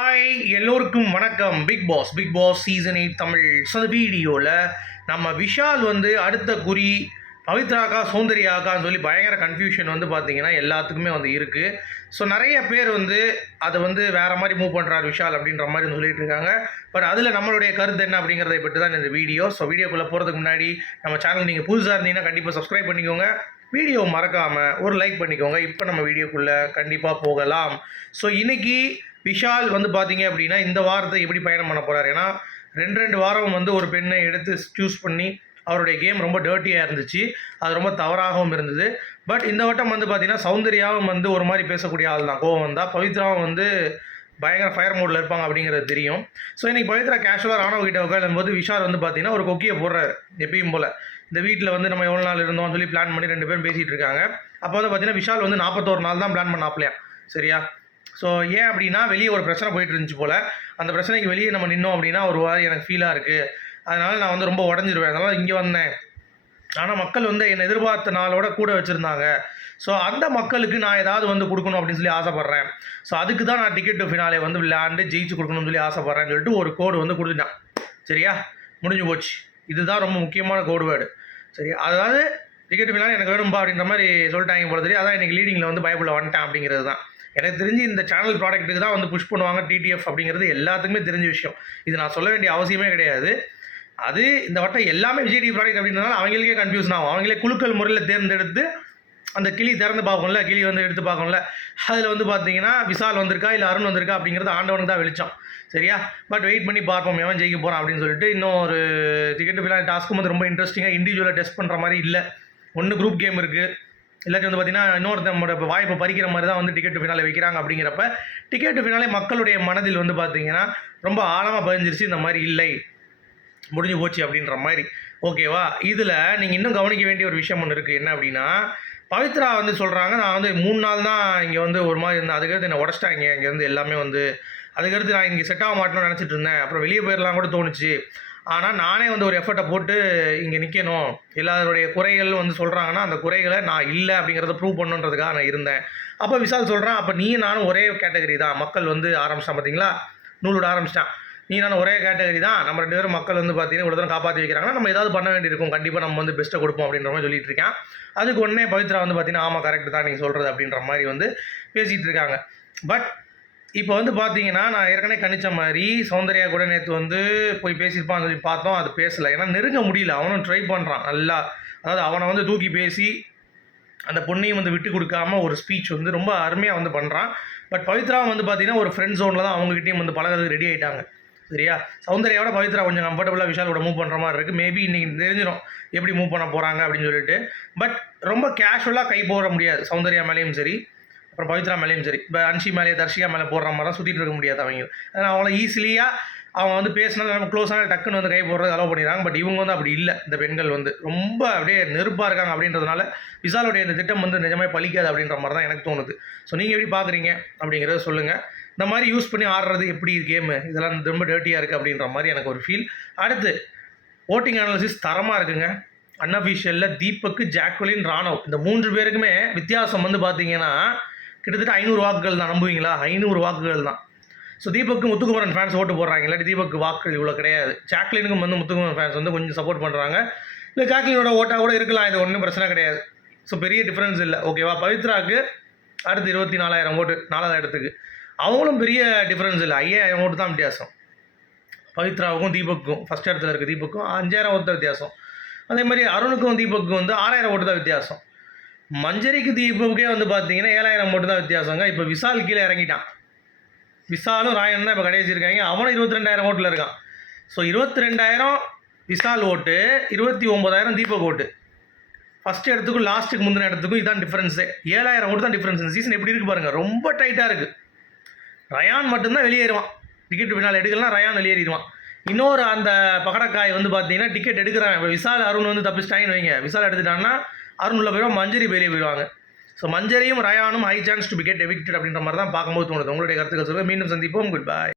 Hi எல்லோருக்கும் வணக்கம். Bigg Boss season 8 Tamil. So அந்த வீடியோவில் நம்ம விஷால் அடுத்த குறி பவித்ராக்கா சௌந்தர்யாக்கான்னு சொல்லி பயங்கர கன்ஃபியூஷன் பார்த்தீங்கன்னா எல்லாத்துக்குமே இருக்குது. ஸோ நிறைய பேர் அதை வேறு மாதிரி மூவ் பண்ணுறாரு விஷால் அப்படின்ற மாதிரி சொல்லிட்டு இருக்காங்க. பட் அதில் நம்மளுடைய கருத்து என்ன அப்படிங்கிறத பற்றி தான் இந்த வீடியோ. ஸோ வீடியோக்குள்ளே போகிறதுக்கு முன்னாடி நம்ம சேனல் நீங்கள் புதுசாக இருந்தீங்கன்னா கண்டிப்பாக சப்ஸ்கிரைப் பண்ணிக்கோங்க. வீடியோ மறக்காமல் ஒரு லைக் பண்ணிக்கோங்க. இப்போ நம்ம வீடியோக்குள்ளே கண்டிப்பாக போகலாம். ஸோ இன்றைக்கி விஷால் பார்த்தீங்க அப்படின்னா இந்த வாரத்தை எப்படி பயணம் பண்ண போகிறார். ஏன்னா ரெண்டு வாரம் ஒரு பெண்ணை எடுத்து சூஸ் பண்ணி அவருடைய கேம் ரொம்ப டர்ட்டியாக இருந்துச்சு. அது ரொம்ப தவறாகவும் இருந்தது. பட் இந்த வட்டம் பார்த்தீங்கன்னா சௌந்தர்யாவும் ஒரு மாதிரி பேசக்கூடிய ஆள் தான். கோவம் வந்தால் பவித்ராவும் பயங்கர ஃபயர் மோடில் இருப்பாங்க அப்படிங்கிறது தெரியும். ஸோ இன்றைக்கி பவித்ரா கேஷுவலாக ராணுவ கிட்ட உட்காரும்போது விஷால் பார்த்தீங்கன்னா ஒரு கொக்கியை போடுறாரு எப்பயும் போல். இந்த வீட்டில் நம்ம எவ்வளோ நாள் இருந்தோம்னு சொல்லி பிளான் பண்ணி 2 பேரும் பேசிகிட்டு இருக்காங்க. அப்போ பார்த்தீங்கன்னா விஷால் 41 நாள் தான் பிளான் பண்ணாப்லையா. சரியா? ஸோ ஏன் அப்படின்னா வெளியே ஒரு பிரச்சனை போயிட்டு இருந்துச்சு போல். அந்த பிரச்சனைக்கு வெளியே நம்ம நின்னோம் அப்படின்னா ஒரு வாரம் எனக்கு ஃபீலாக இருக்குது. அதனால் நான் ரொம்ப உடஞ்சிருவேன். அதனால் இங்கே வந்தேன். ஆனால் மக்கள் என்னை எதிர்பார்த்த நாளோட கூட வச்சுருந்தாங்க. ஸோ அந்த மக்களுக்கு நான் ஏதாவது கொடுக்கணும் அப்படின்னு சொல்லி ஆசைப்பட்றேன். ஸோ அதுக்கு தான் நான் டிக்கெட் டு ஃபினாலே விளையாண்டு ஜெயிச்சு கொடுக்கணும்னு சொல்லி ஆசைப்பட்றேன்னு சொல்லிட்டு ஒரு கோடு கொடுத்துட்டான். சரியா? முடிஞ்சு போச்சு. இதுதான் ரொம்ப முக்கியமான கோடு வேர்டு. சரியா? அதாவது டிக்கெட் ஃபினாலே எனக்கு வேணும்பா அப்படின்ற மாதிரி சொல்லிட்டாங்க போல தெரியும். அதான் இன்றைக்கி லீடிங்கில் பைபிளில் வந்துட்டேன் அப்படிங்கிறது தான். எனக்கு தெரிஞ்சு இந்த சேனல் ப்ராடக்ட்டுக்கு தான் புஷ் பண்ணுவாங்க டிடிஎஃப் அப்படிங்கிறது எல்லாத்துக்குமே தெரிஞ்ச விஷயம். இது நான் சொல்ல வேண்டிய அவசியமே கிடையாது. அது இந்த வட்டம் எல்லாமே விஜய் டிவி ப்ராடக்ட் அப்படின்றனால அவங்களுக்கே கன்ஃபியூஷன் ஆகும். அவங்களே குழுக்கள் முறையில் தேர்ந்தெடுத்து அந்த கிளி திறந்து பார்க்கணும்ல, கிளி எடுத்து பார்க்கணும்ல. அதில் பார்த்தீங்கன்னா விசால் வந்திருக்கா இல்லை அருண் வந்திருக்கா அப்படிங்கிறது ஆண்டவனுக்கு தான் வெளிச்சம். சரியா? பட் வெயிட் பண்ணி பார்ப்போம் எவன் ஜெயிக்க போகிறான் அப்படின்னு சொல்லிட்டு. இன்னும் ஒரு டிக்கெட் ஃபினாலே டாஸ்க்கும் ரொம்ப இன்ட்ரெஸ்டிங்காக இண்டிவிஜுவலாக டெஸ்ட் பண்ணுற மாதிரி இல்லை. ஒன்று குரூப் கேம் இருக்குது, இல்லாட்டி பார்த்தீங்கன்னா இன்னொருத்தம்மோட வாய்ப்பை பறிக்கிற மாதிரி தான் டிக்கெட் ஃபினாலே வைக்கிறாங்க. அப்படிங்கிறப்ப டிக்கெட் ஃபினாலே மக்களுடைய மனதில் பார்த்தீங்கன்னா ரொம்ப ஆழமாக பதிஞ்சிருச்சு. இந்த மாதிரி இல்லை, முடிஞ்சு போச்சு அப்படின்ற மாதிரி. ஓகேவா? இதில் நீங்கள் இன்னும் கவனிக்க வேண்டிய ஒரு விஷயம் ஒன்று இருக்குது. என்ன அப்படின்னா பவித்ரா சொல்கிறாங்க, நான் 3 நாள் தான் இங்கே ஒரு மாதிரி இருந்தேன். அதுக்கடுத்து என்னை உடச்சிட்டாங்க. இங்கே எல்லாமே அதுக்கடுத்து நான் இங்கே செட் ஆக மாட்டேன்னு நினச்சிட்டு இருந்தேன். அப்புறம் வெளியே போயிடலாம் கூட தோணுச்சு. ஆனால் நானே ஒரு எஃபர்ட்டை போட்டு இங்கே நிற்கணும். எல்லாருடைய குறைகள் சொல்கிறாங்கன்னா அந்த குறைகளை நான் இல்லை அப்படிங்கிறத ப்ரூவ் பண்ணுன்றதுக்காக நான் இருந்தேன். அப்போ விஷால் சொல்கிறான், அப்போ நீ நானும் ஒரே கேட்டகரி தான். மக்கள் ஆரம்பிச்சிட்டான் பார்த்தீங்களா, நூலோட ஆரம்பிச்சிட்டான். நீ நானும் ஒரே கேட்டகரி தான். நம்ம 2 பேரும் மக்கள் பார்த்தீங்கன்னா இவ்வளோ தூரம் காப்பாற்றி வைக்கிறாங்கன்னா நம்ம ஏதாவது பண்ண வேண்டியிருக்கும். கண்டிப்பாக நம்ம பெஸ்ட்டை கொடுப்போம் அப்படின்ற மாதிரி சொல்லிட்டு இருக்கேன். அதுக்கு ஒன்றே பவித்ரா பார்த்தீங்கன்னா ஆமாம் கரெக்டு தான் நீங்கள் சொல்கிறது அப்படின்ற மாதிரி பேசிகிட்டு இருக்காங்க. பட் இப்போ பார்த்தீங்கன்னா நான் ஏற்கனவே கணிச்ச மாதிரி சௌந்தர்யா கூட நேற்று போய் பேசியிருப்பான்னு சொல்லி பார்த்தோம். அது பேசலை. ஏன்னா நெருங்க முடியல. அவனும் ட்ரை பண்ணுறான் நல்லா. அதாவது அவனை தூக்கி பேசி அந்த பொண்ணையும் விட்டு கொடுக்காம ஒரு ஸ்பீச் ரொம்ப அருமையாக பண்ணுறான். பட் பவித்ராவும் பார்த்தீங்கன்னா ஒரு ஃப்ரெண்ட் ஜோனில் தான் அவங்ககிட்டையும் பழகிறதுக்கு ரெடி ஆகிட்டாங்க. சரியா? சௌந்தர்யாவோட பவித்ரா கொஞ்சம் கம்ஃபர்டபுளாக விஷாலோட மூவ் பண்ணுற மாதிரி இருக்குது. மேபி இன்றைக்கி தெரிஞ்சிடும் எப்படி மூவ் பண்ண போகிறாங்க அப்படின்னு சொல்லிட்டு. பட் ரொம்ப கேஷுவலாக கை போட முடியாது சௌந்தர்யா மேலேயும் சரி, அப்புறம் பவித்ரா மேலேயும் சரி. இப்போ அன்ஷி மேலே தர்ஷிகா மேலே போடுற மாதிரி தான் சுற்றிட்டு இருக்க முடியாது அவங்க. ஏன்னா அவங்கள ஈஸிலியாக அவங்க பேசினாலும் நம்ம க்ளோஸான டக்குன்னு கை போடுறது அலோவ் பண்ணிடுறாங்க. பட் இவங்க அப்படி இல்லை. இந்த பெண்கள் ரொம்ப அப்படியே நெருப்பாக இருக்காங்க. அப்படின்றதுனால விசாலுடைய இந்த திட்டம் நிஜமே பலிக்காது அப்படின்ற மாதிரி தான் எனக்கு தோணுது. ஸோ நீங்கள் எப்படி பார்க்குறீங்க அப்படிங்கிறத சொல்லுங்கள். இந்த மாதிரி யூஸ் பண்ணி ஆடுறது எப்படி கேமு, இதெல்லாம் ரொம்ப டர்ட்டியாக இருக்குது அப்படின்ற மாதிரி எனக்கு ஒரு ஃபீல். அடுத்து ஓட்டிங் அனாலிசிஸ் தரமாக இருக்குங்க. அன்அஃபிஷியலில் தீபக், ஜாக்குலின், ராணவ் இந்த 3 பேருக்குமே வித்தியாசம் பார்த்தீங்கன்னா கிட்டத்தட்ட 500 வாக்குகள் தான். நம்புவீங்களா? 500 வாக்குகள் தான். ஸோ தீபக்கு முத்துக்குமரன் ஃபேன்ஸ் ஓட்டு போடுறாங்க. இல்லாட்டி தீபக் வாக்குகள் இவ்வளோ கிடையாது. ஜாக்லினுக்கும் முத்துக்குமரன் ஃபேன்ஸ் கொஞ்சம் சப்போர்ட் பண்ணுறாங்க. இல்லை ஜாக்லினோட ஓட்டாக கூட இருக்கலாம். இது ஒன்றும் பிரச்சனை கிடையாது. ஸோ பெரிய டிஃப்ரென்ஸ் இல்லை. ஓகேவா? பவித்ராவுக்கு அடுத்து 24,000 ஓட்டு 4வது இடத்துக்கு. அவங்களும் பெரிய டிஃப்ரென்ஸ் இல்லை. 5,000 ஓட்டு தான் வித்தியாசம். பவித்ராவுக்கும் தீபக்கும் ஃபஸ்ட் இடத்துல இருக்குது. தீபக்கும் 5,000 ஓட்டு தான் வித்தியாசம். அதே மாதிரி அருணுக்கும் தீபக்கும் 6,000 ஓட்டு தான் வித்தியாசம். மஞ்சரிக்கு தீபுக்கே பார்த்தீங்கன்னா 7,000 மட்டும் தான் வித்தியாசங்க. இப்போ விசால் கீழே இறங்கிட்டான். விசாலும் ராயன் தான் இப்போ கடைசி இருக்காங்க. அவனும் 22,000 ஓட்டில் இருக்கான். ஸோ 22,000 விசால் ஓட்டு, 29,000 தீபக் ஓட்டு. ஃபஸ்ட் இடத்துக்கும் லாஸ்ட்டுக்கு முந்தின இடத்துக்கும் இதுதான் டிஃப்ரென்ஸு. 7,000 ஓட்டு தான் டிஃப்ரென்ஸ். இந்த சீசன் எப்படி இருக்குது பாருங்கள். ரொம்ப டைட்டாக இருக்குது. ரயான் மட்டும்தான் வெளியேறுவான். டிக்கெட் பின்னால் எடுக்கலாம், ரயான் வெளியேறிடுவான். இன்னொரு அந்த பகடக்காய் பார்த்தீங்கன்னா டிக்கெட் எடுக்கிறான். இப்போ விசால் அருண் தப்பிச்சிட்டாங்கன்னு வைங்க. விசால் எடுத்துட்டாங்கன்னா அருண் உள்ள போயிடும், மஞ்சரி வெளியே போயிடுவாங்க. ஸோ மஞ்சரியும் ரயானும் high chance to get evicted அப்படின்ற மாதிரி தான் பார்க்கும்போது தோணுது. உங்களுடைய கருத்துக்கள் சொல்லுங்கள். மீண்டும் சந்திப்போம். Good bye.